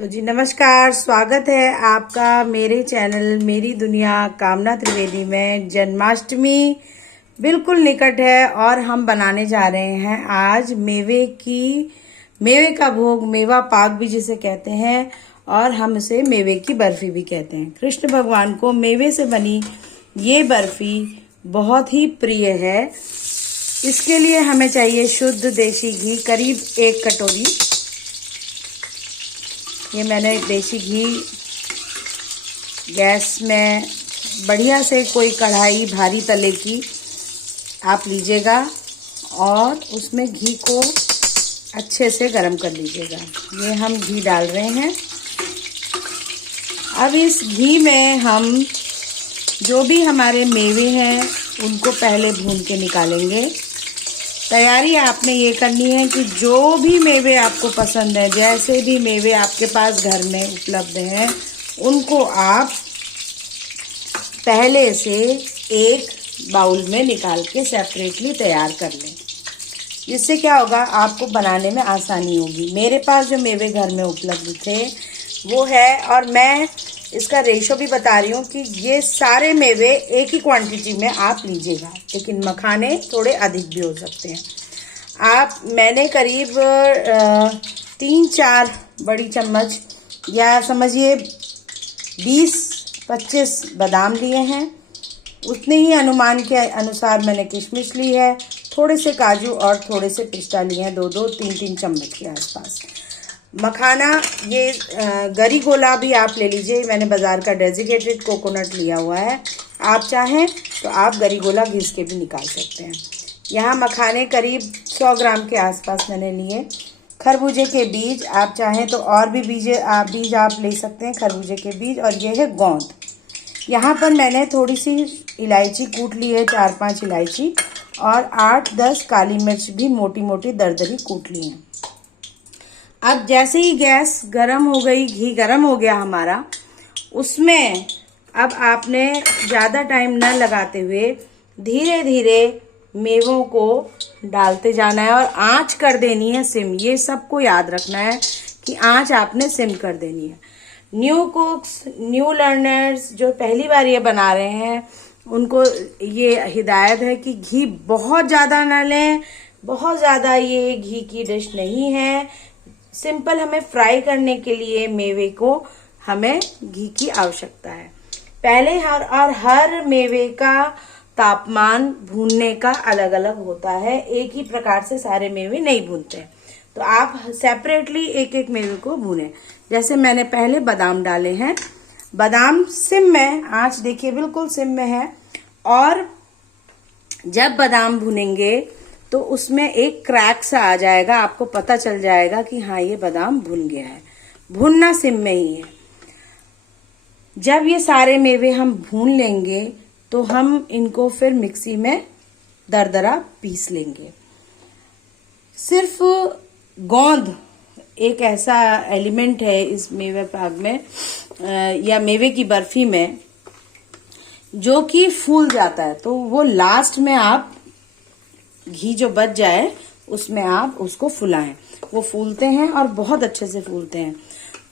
तो जी नमस्कार, स्वागत है आपका मेरे चैनल मेरी दुनिया कामना त्रिवेदी में। जन्माष्टमी बिल्कुल निकट है और हम बनाने जा रहे हैं आज मेवे का भोग, मेवा पाक भी जिसे कहते हैं, और हम इसे मेवे की बर्फी भी कहते हैं। कृष्ण भगवान को मेवे से बनी ये बर्फी बहुत ही प्रिय है। इसके लिए हमें चाहिए शुद्ध देसी घी, करीब 1 कटोरी। ये मैंने देसी घी गैस में बढ़िया से कोई कढ़ाई भारी तले की आप लीजिएगा और उसमें घी को अच्छे से गरम कर लीजिएगा। ये हम घी डाल रहे हैं। अब इस घी में हम जो भी हमारे मेवे हैं उनको पहले भून के निकालेंगे। तैयारी आपने ये करनी है कि जो भी मेवे आपको पसंद है, जैसे भी मेवे आपके पास घर में उपलब्ध हैं, उनको आप पहले से एक बाउल में निकाल के सेपरेटली तैयार कर लें। इससे क्या होगा, आपको बनाने में आसानी होगी। मेरे पास जो मेवे घर में उपलब्ध थे वो है, और मैं इसका रेशो भी बता रही हूँ कि ये सारे मेवे एक ही क्वांटिटी में आप लीजिएगा, लेकिन मखाने थोड़े अधिक भी हो सकते हैं। मैंने करीब 3-4 बड़ी चम्मच या समझिए 20-25 बादाम लिए हैं। उतने ही अनुमान के अनुसार मैंने किशमिश ली है, थोड़े से काजू और थोड़े से पिस्ता लिए हैं, 2-2, 3-3 चम्मच के आसपास। मखाना ये गरी गोला भी आप ले लीजिए। मैंने बाज़ार का डेजिकेटेड कोकोनट लिया हुआ है। आप चाहें तो आप गरी गोला घिस के भी निकाल सकते हैं। यहाँ मखाने करीब 100 ग्राम के आसपास मैंने लिए। खरबूजे के बीज, आप चाहें तो और भी बीज आप ले सकते हैं, खरबूजे के बीज। और ये है गोंद। यहाँ पर मैंने थोड़ी सी इलायची कूट ली है, 4-5 इलायची, और 8-10 काली मिर्च भी मोटी मोटी दरदरी कूट ली है। अब जैसे ही गैस गरम हो गई, घी गरम हो गया हमारा, उसमें अब आपने ज़्यादा टाइम न लगाते हुए धीरे धीरे मेवों को डालते जाना है और आंच कर देनी है सिम। ये सबको याद रखना है कि आंच आपने सिम कर देनी है। न्यू कुक्स, न्यू लर्नर्स जो पहली बार ये बना रहे हैं, उनको ये हिदायत है कि घी बहुत ज़्यादा ना लें। बहुत ज़्यादा ये घी की डिश नहीं है। सिंपल हमें फ्राई करने के लिए मेवे को हमें घी की आवश्यकता है। पहले हर मेवे का तापमान भूनने का अलग अलग होता है। एक ही प्रकार से सारे मेवे नहीं भूनते, तो आप सेपरेटली एक एक मेवे को भूनें। जैसे मैंने पहले बादाम डाले हैं। बादाम सिम में, आंच देखिए बिल्कुल सिम में है, और जब बादाम भुनेंगे तो उसमें एक क्रैक सा आ जाएगा, आपको पता चल जाएगा कि हाँ ये बादाम भुन गया है। भुनना सिम में ही है। जब ये सारे मेवे हम भून लेंगे तो हम इनको फिर मिक्सी में दरदरा पीस लेंगे। सिर्फ गोंद एक ऐसा एलिमेंट है इस मेवे पाक में या मेवे की बर्फी में जो कि फूल जाता है, तो वो लास्ट में आप घी जो बच जाए उसमें आप उसको फुलाएं। वो फूलते हैं और बहुत अच्छे से फूलते हैं।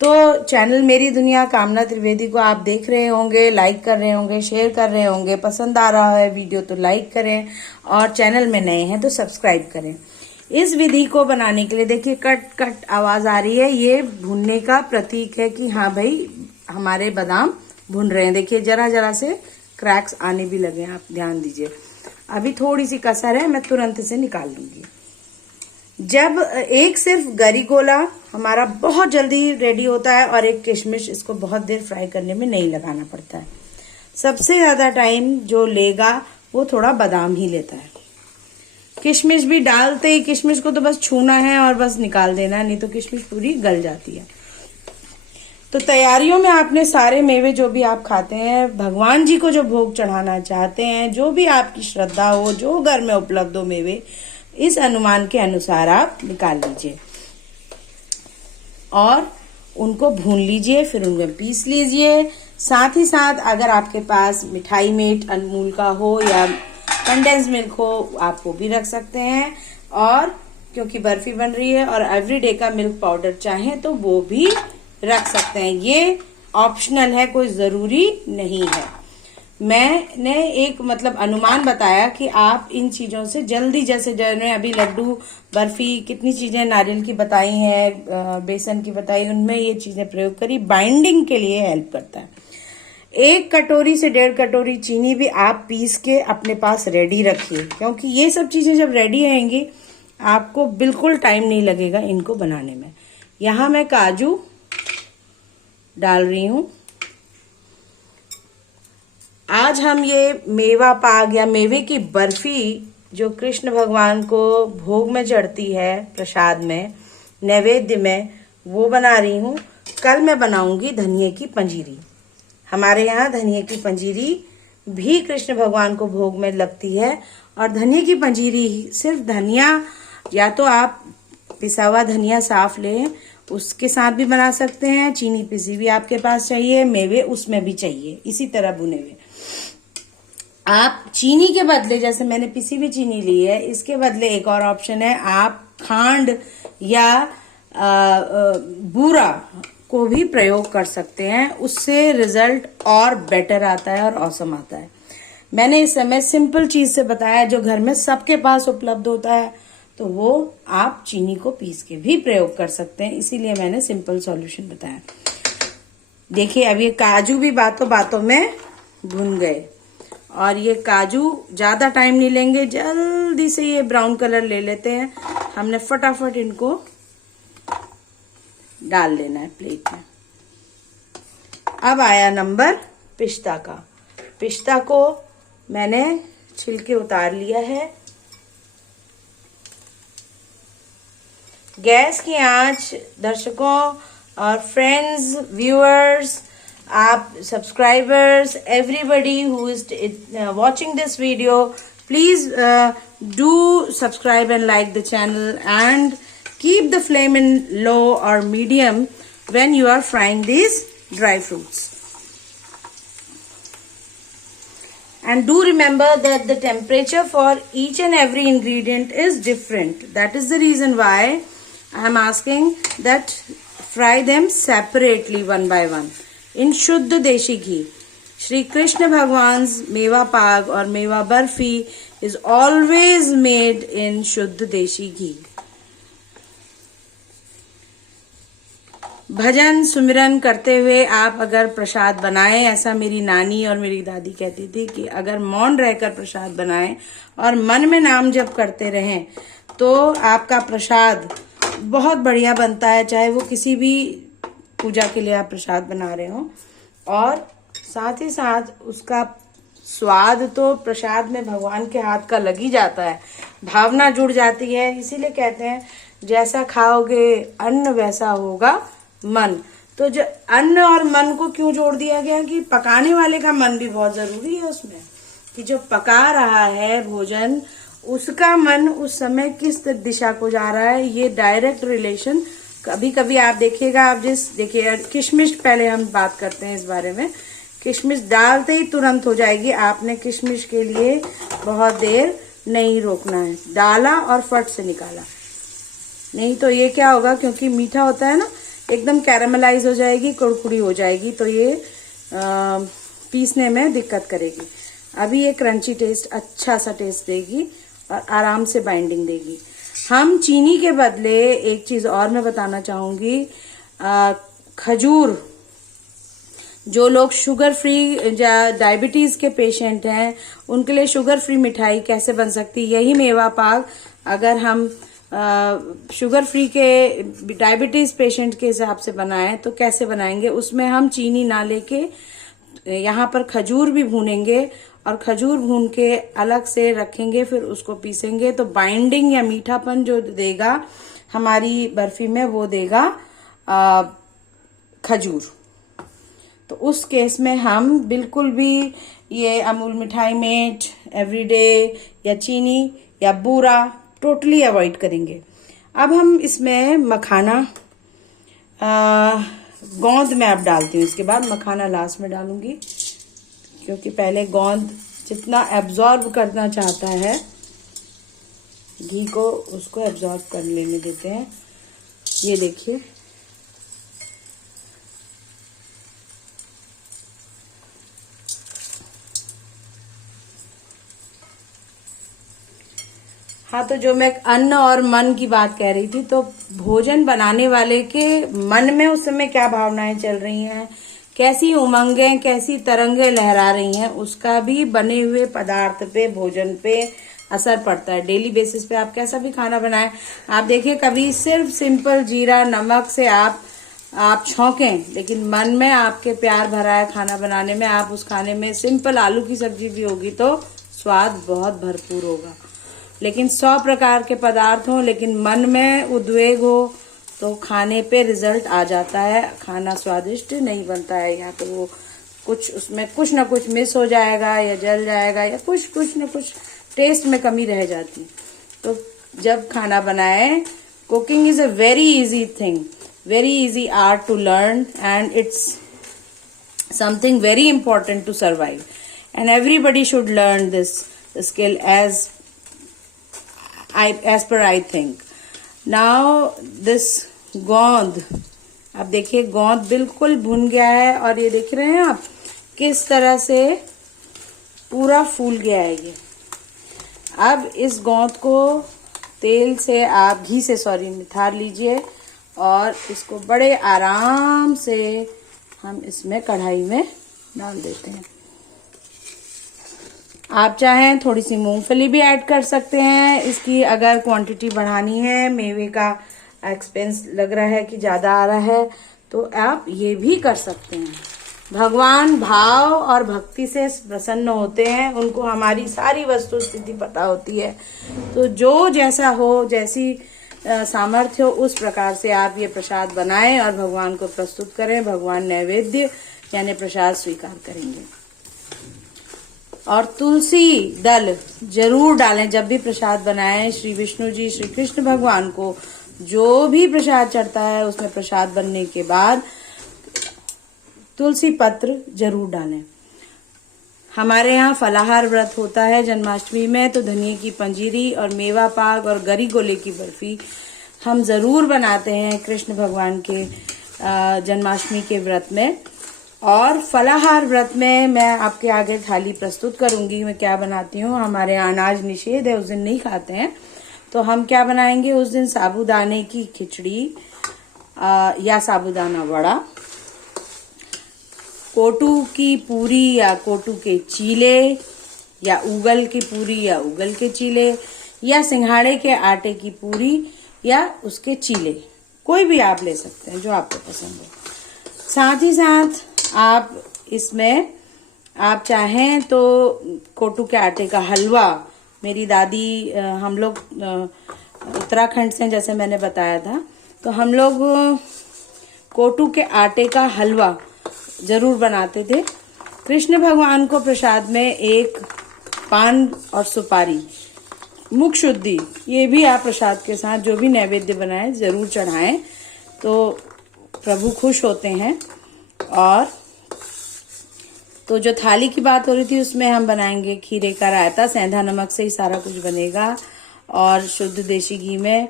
तो चैनल मेरी दुनिया कामना त्रिवेदी को आप देख रहे होंगे, लाइक कर रहे होंगे, शेयर कर रहे होंगे। पसंद आ रहा है वीडियो तो लाइक करें, और चैनल में नए हैं तो सब्सक्राइब करें। इस विधि को बनाने के लिए देखिए कट कट आवाज आ रही है। ये भुनने का प्रतीक है कि हाँ भाई हमारे बादाम भुन रहे हैं। देखिए जरा जरा से क्रैक्स आने भी लगे हैं, आप ध्यान दीजिए। अभी थोड़ी सी कसर है, मैं तुरंत से निकाल लूंगी। जब एक सिर्फ गरी गोला हमारा बहुत जल्दी रेडी होता है, और एक किशमिश, इसको बहुत देर फ्राई करने में नहीं लगाना पड़ता है। सबसे ज्यादा टाइम जो लेगा वो थोड़ा बादाम ही लेता है। किशमिश भी डालते ही, किशमिश को तो बस छूना है और बस निकाल देना, नहीं तो किशमिश पूरी गल जाती है। तो तैयारियों में आपने सारे मेवे जो भी आप खाते हैं, भगवान जी को जो भोग चढ़ाना चाहते हैं, जो भी आपकी श्रद्धा हो, जो घर में उपलब्ध हो मेवे, इस अनुमान के अनुसार आप निकाल लीजिए और उनको भून लीजिए, फिर उनमें पीस लीजिए। साथ ही साथ अगर आपके पास मिठाई मेट अनमूल का हो या कंडेंस मिल्क हो, आप वो भी रख सकते हैं। और क्योंकि बर्फी बन रही है और एवरीडे का मिल्क पाउडर चाहें तो वो भी रख सकते हैं। ये ऑप्शनल है, कोई जरूरी नहीं है। मैंने एक मतलब अनुमान बताया कि आप इन चीजों से जल्दी, जैसे मैंने अभी लड्डू, बर्फी, कितनी चीजें नारियल की बताई हैं, बेसन की बताई, उनमें ये चीजें प्रयोग करी। बाइंडिंग के लिए हेल्प करता है। 1 कटोरी से 1.5 कटोरी चीनी भी आप पीस के अपने पास रेडी रखिए, क्योंकि ये सब चीजें जब रेडी रहेंगी आपको बिल्कुल टाइम नहीं लगेगा इनको बनाने में। यहां मैं काजू डाल रही हूं। आज हम ये मेवा पाक या मेवे की बर्फी जो कृष्ण भगवान को भोग में चढ़ती है, प्रसाद में, नैवेद्य में, वो बना रही हूं। कल मैं बनाऊंगी धनिये की पंजीरी। हमारे यहाँ धनिये की पंजीरी भी कृष्ण भगवान को भोग में लगती है। और धनिये की पंजीरी सिर्फ धनिया, या तो आप पिसा हुआ धनिया साफ लें, उसके साथ भी बना सकते हैं। चीनी पिसी भी आपके पास चाहिए, मेवे उसमें भी चाहिए, इसी तरह भुने हुए। आप चीनी के बदले, जैसे मैंने पिसी हुई चीनी ली है, इसके बदले एक और ऑप्शन है, आप खांड या बूरा को भी प्रयोग कर सकते हैं। उससे रिजल्ट और बेटर आता है और ऑसम आता है। मैंने इस समय सिंपल चीज से बताया जो घर में सबके पास उपलब्ध होता है, तो वो आप चीनी को पीस के भी प्रयोग कर सकते हैं, इसीलिए मैंने सिंपल सॉल्यूशन बताया। देखिए अब ये काजू भी बातों बातों में भुन गए, और ये काजू ज्यादा टाइम नहीं लेंगे, जल्दी से ये ब्राउन कलर ले लेते हैं। हमने फटाफट इनको डाल लेना है प्लेट में। अब आया नंबर पिस्ता का। पिस्ता को मैंने छिलके उतार लिया है। गैस की आंच दर्शकों और फ्रेंड्स, व्यूअर्स, आप subscribers, everybody who is watching this video, please do subscribe and like the channel and keep the flame in low or medium when you are frying these dry fruits. And do remember that the temperature for each and every ingredient is different. That is the reason why I am asking that fry them separately one by one. इन शुद्ध देशी घी। श्री कृष्ण भगवान मेवा पाक और मेवा barfi is always made in शुद्ध देशी घी। भजन सुमिरन करते हुए आप अगर प्रसाद बनाएं, ऐसा मेरी नानी और मेरी दादी कहती थी कि अगर मौन रहकर प्रसाद बनाएं और मन में नाम जप करते रहें तो आपका प्रसाद बहुत बढ़िया बनता है, चाहे वो किसी भी पूजा के लिए आप प्रसाद बना रहे हो। और साथ ही साथ उसका स्वाद तो प्रसाद में भगवान के हाथ का लग ही जाता है, भावना जुड़ जाती है। इसीलिए कहते हैं जैसा खाओगे अन्न वैसा होगा मन। तो जो अन्न और मन को क्यों जोड़ दिया गया कि पकाने वाले का मन भी बहुत जरूरी है उसमें, कि जो पका रहा है भोजन उसका मन उस समय किस दिशा को जा रहा है, ये डायरेक्ट रिलेशन। कभी कभी आप देखिएगा, आप देखिए किशमिश, पहले हम बात करते हैं इस बारे में। किशमिश डालते ही तुरंत हो जाएगी, आपने किशमिश के लिए बहुत देर नहीं रोकना है, डाला और फट से निकाला। नहीं तो ये क्या होगा, क्योंकि मीठा होता है ना, एकदम कैरामलाइज हो जाएगी, कुड़कुड़ी हो जाएगी, तो ये पीसने में दिक्कत करेगी। अभी ये क्रंची टेस्ट, अच्छा सा टेस्ट देगी और आराम से बाइंडिंग देगी। हम चीनी के बदले एक चीज और मैं बताना चाहूंगी, खजूर। जो लोग शुगर फ्री या डायबिटीज के पेशेंट हैं उनके लिए शुगर फ्री मिठाई कैसे बन सकती है, यही मेवा पाक अगर हम शुगर फ्री के डायबिटीज पेशेंट के हिसाब से बनाएं तो कैसे बनाएंगे। उसमें हम चीनी ना लेके यहाँ पर खजूर भी भूनेंगे और खजूर भून के अलग से रखेंगे, फिर उसको पीसेंगे। तो बाइंडिंग या मीठापन जो देगा हमारी बर्फी में वो देगा खजूर। तो उस केस में हम बिल्कुल भी ये अमूल मिठाई मेट, एवरीडे या चीनी या बूरा टोटली अवॉइड करेंगे। अब हम इसमें मखाना, गोंद में अब डालती हूँ, इसके बाद मखाना लास्ट में डालूंगी, क्योंकि पहले गोंद जितना एब्जॉर्ब करना चाहता है घी को, उसको एब्जॉर्ब कर लेने देते हैं। ये देखिए हाँ, तो जो मैं अन्न और मन की बात कह रही थी, तो भोजन बनाने वाले के मन में उस समय क्या भावनाएं चल रही हैं, कैसी उमंगें, कैसी तरंगें लहरा रही हैं, उसका भी बने हुए पदार्थ पे, भोजन पे असर पड़ता है। डेली बेसिस पे आप कैसा भी खाना बनाएं, आप देखिए कभी सिर्फ सिंपल जीरा नमक से आप छौंकें, लेकिन मन में आपके प्यार भरा है खाना बनाने में, आप उस खाने में सिंपल आलू की सब्जी भी होगी तो स्वाद बहुत भरपूर होगा। लेकिन 100 प्रकार के पदार्थ हो, लेकिन मन में उद्वेग हो, तो खाने पे रिजल्ट आ जाता है, खाना स्वादिष्ट नहीं बनता है, या तो वो कुछ उसमें कुछ ना कुछ मिस हो जाएगा, या जल जाएगा, या कुछ ना कुछ टेस्ट में कमी रह जाती। तो जब खाना बनाए, cooking is a very easy thing, very easy art to learn, and it's something very important to survive, and everybody should learn this skill as per I think. Now this गोंद, अब देखिए गोंद बिल्कुल भुन गया है, और ये देख रहे हैं आप किस तरह से पूरा फूल गया है ये। अब इस गोंद को तेल से आप घी से निथार लीजिए, और इसको बड़े आराम से हम इसमें कढ़ाई में डाल देते हैं। आप चाहें थोड़ी सी मूंगफली भी ऐड कर सकते हैं इसकी, अगर क्वांटिटी बढ़ानी है, मेवे का एक्सपेंस लग रहा है कि ज्यादा आ रहा है, तो आप ये भी कर सकते हैं। भगवान भाव और भक्ति से प्रसन्न होते हैं, उनको हमारी सारी वस्तु स्थिति पता होती है, तो जो जैसा हो, जैसी सामर्थ्य हो, उस प्रकार से आप ये प्रसाद बनाएं और भगवान को प्रस्तुत करें। भगवान नैवेद्य यानी प्रसाद स्वीकार करेंगे। और तुलसी दल जरूर डालें जब भी प्रसाद बनाएं। श्री विष्णु जी, श्री कृष्ण भगवान को जो भी प्रसाद चढ़ता है, उसमें प्रसाद बनने के बाद तुलसी पत्र जरूर डालें। हमारे यहाँ फलाहार व्रत होता है जन्माष्टमी में, तो धनिये की पंजीरी और मेवा पाक और गरी गोले की बर्फी हम जरूर बनाते हैं कृष्ण भगवान के जन्माष्टमी के व्रत में। और फलाहार व्रत में मैं आपके आगे थाली प्रस्तुत करूंगी, मैं क्या बनाती हूँ। हमारे यहाँ अनाज निषेध है, उस दिन नहीं खाते हैं, तो हम क्या बनाएंगे उस दिन, साबूदाने की खिचड़ी या साबूदाना वड़ा, कोटू की पूरी या कोटू के चीले, या उगल की पूरी या उगल के चीले, या सिंघाड़े के आटे की पूरी या उसके चीले, कोई भी आप ले सकते हैं जो आपको पसंद हो। साथ ही साथ आप इसमें आप चाहें तो कोटू के आटे का हलवा, मेरी दादी, हम लोग उत्तराखंड से, जैसे मैंने बताया था, तो हम लोग कोटू के आटे का हलवा जरूर बनाते थे। कृष्ण भगवान को प्रसाद में एक पान और सुपारी, मुख शुद्धि, ये भी आप प्रसाद के साथ जो भी नैवेद्य बनाएं जरूर चढ़ाएं, तो प्रभु खुश होते हैं। और तो जो थाली की बात हो रही थी, उसमें हम बनाएंगे खीरे का रायता, सेंधा नमक से ही सारा कुछ बनेगा, और शुद्ध देशी घी में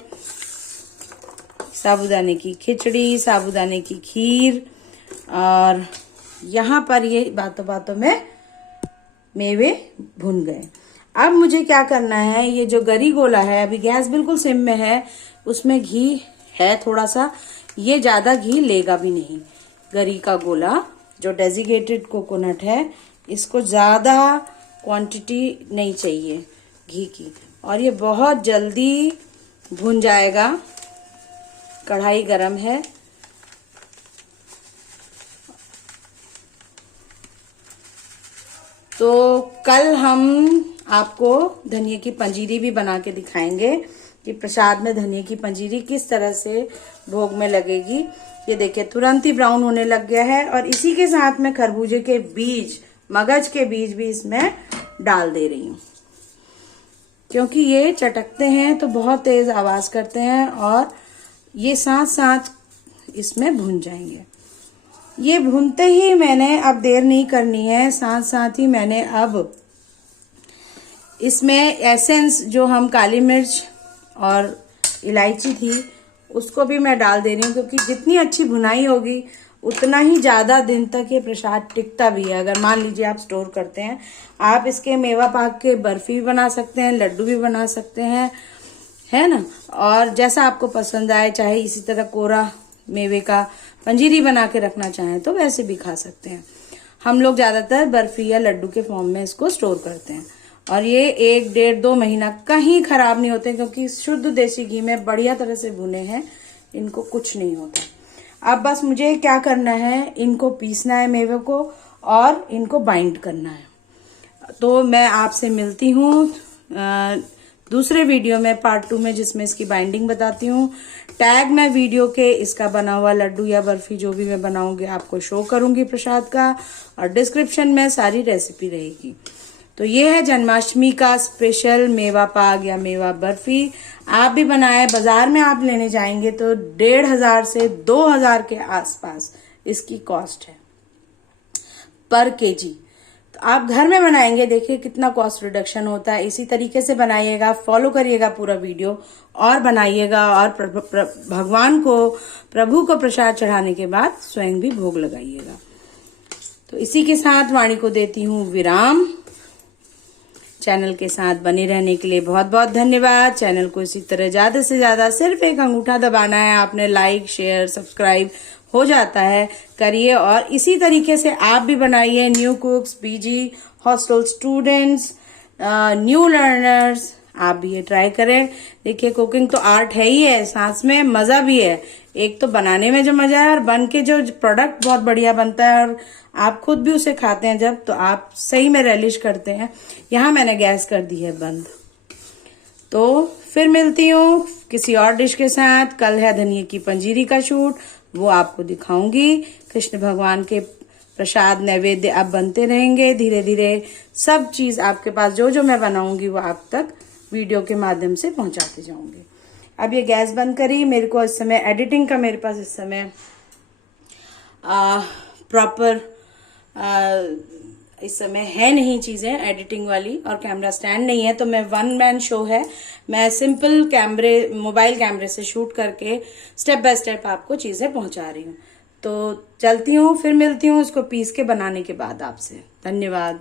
साबूदाने की खिचड़ी, साबूदाने की खीर, और यहाँ पर ये बातों बातों में मेवे भुन गए। अब मुझे क्या करना है, ये जो गरी गोला है, अभी गैस बिल्कुल सिम में है, उसमें घी है थोड़ा सा, ये ज्यादा घी लेगा भी नहीं। गरी का गोला जो डेजिकेटेड कोकोनट है, इसको ज्यादा क्वांटिटी नहीं चाहिए घी की, और ये बहुत जल्दी भुन जाएगा। कढ़ाई गरम है, तो कल हम आपको धनिये की पंजीरी भी बना के दिखाएंगे कि प्रसाद में धनिये की पंजीरी किस तरह से भोग में लगेगी। ये देखिए तुरंत ही ब्राउन होने लग गया है, और इसी के साथ में खरबूजे के बीज, मगज के बीज भी इसमें डाल दे रही हूँ, क्योंकि ये चटकते हैं तो बहुत तेज आवाज करते हैं, और ये साथ साथ इसमें भुन जाएंगे। ये भुनते ही मैंने अब देर नहीं करनी है, साथ साथ ही मैंने अब इसमें एसेंस, जो हम काली मिर्च और इलायची थी, उसको भी मैं डाल दे रही हूँ, क्योंकि जितनी अच्छी भुनाई होगी उतना ही ज़्यादा दिन तक ये प्रसाद टिकता भी है। अगर मान लीजिए आप स्टोर करते हैं, आप इसके मेवा पाक के बर्फी भी बना सकते हैं, लड्डू भी बना सकते हैं, है ना। और जैसा आपको पसंद आए, चाहे इसी तरह कोरा मेवे का पंजीरी बना के रखना चाहें तो वैसे भी खा सकते हैं। हम लोग ज़्यादातर बर्फी या लड्डू के फॉर्म में इसको स्टोर करते हैं और ये 1, 1.5, 2 महीना कहीं खराब नहीं होते क्योंकि शुद्ध देसी घी में बढ़िया तरह से भुने हैं, इनको कुछ नहीं होता। अब बस मुझे क्या करना है, इनको पीसना है मेवे को और इनको बाइंड करना है। तो मैं आपसे मिलती हूँ दूसरे वीडियो में, पार्ट 2 में, जिसमें इसकी बाइंडिंग बताती हूँ। टैग मैं वीडियो के इसका बना हुआ लड्डू या बर्फी जो भी मैं बनाऊंगी आपको शो करूंगी प्रसाद का, और डिस्क्रिप्शन में सारी रेसिपी रहेगी। तो ये है जन्माष्टमी का स्पेशल मेवा पाक या मेवा बर्फी। आप भी बनाए, बाजार में आप लेने जाएंगे तो 1,500 से 2,000 के आसपास इसकी कॉस्ट है पर केजी। तो आप घर में बनाएंगे, देखिए कितना कॉस्ट रिडक्शन होता है। इसी तरीके से बनाइएगा, फॉलो करिएगा पूरा वीडियो और बनाइएगा, और भगवान को, प्रभु को प्रसाद चढ़ाने के बाद स्वयं भी भोग लगाइएगा। तो इसी के साथ वाणी को देती हूँ विराम। चैनल के साथ बने रहने के लिए बहुत बहुत धन्यवाद। चैनल को इसी तरह ज्यादा से ज्यादा, सिर्फ एक अंगूठा दबाना है आपने, लाइक शेयर सब्सक्राइब हो जाता है, करिए। और इसी तरीके से आप भी बनाइए। New कुक्स, PG hostel students, new learners, आप भी ये ट्राई करें। देखिए कुकिंग तो आर्ट है ही है, साथ में मजा भी है। एक तो बनाने में जो मजा है और बन के जो प्रोडक्ट बहुत बढ़िया बनता है, और आप खुद भी उसे खाते हैं जब, तो आप सही में relish करते हैं। यहाँ मैंने गैस कर दी है बंद। तो फिर मिलती हूँ किसी और डिश के साथ। कल है धनिये की पंजीरी का शूट, वो आपको दिखाऊंगी। कृष्ण भगवान के प्रसाद नैवेद्य अब बनते रहेंगे धीरे धीरे। सब चीज आपके पास जो जो मैं बनाऊंगी वो आप तक वीडियो के माध्यम से पहुंचाते जाऊंगी। अब ये गैस बंद करी। मेरे को इस समय एडिटिंग का, मेरे पास इस समय प्रॉपर इस समय है नहीं चीजें एडिटिंग वाली, और कैमरा स्टैंड नहीं है। तो मैं 1 मैन शो है, मैं सिंपल कैमरे, मोबाइल कैमरे से शूट करके स्टेप बाय स्टेप आपको चीजें पहुंचा रही हूँ। तो चलती हूँ, फिर मिलती हूँ इसको पीस के बनाने के बाद आपसे। धन्यवाद।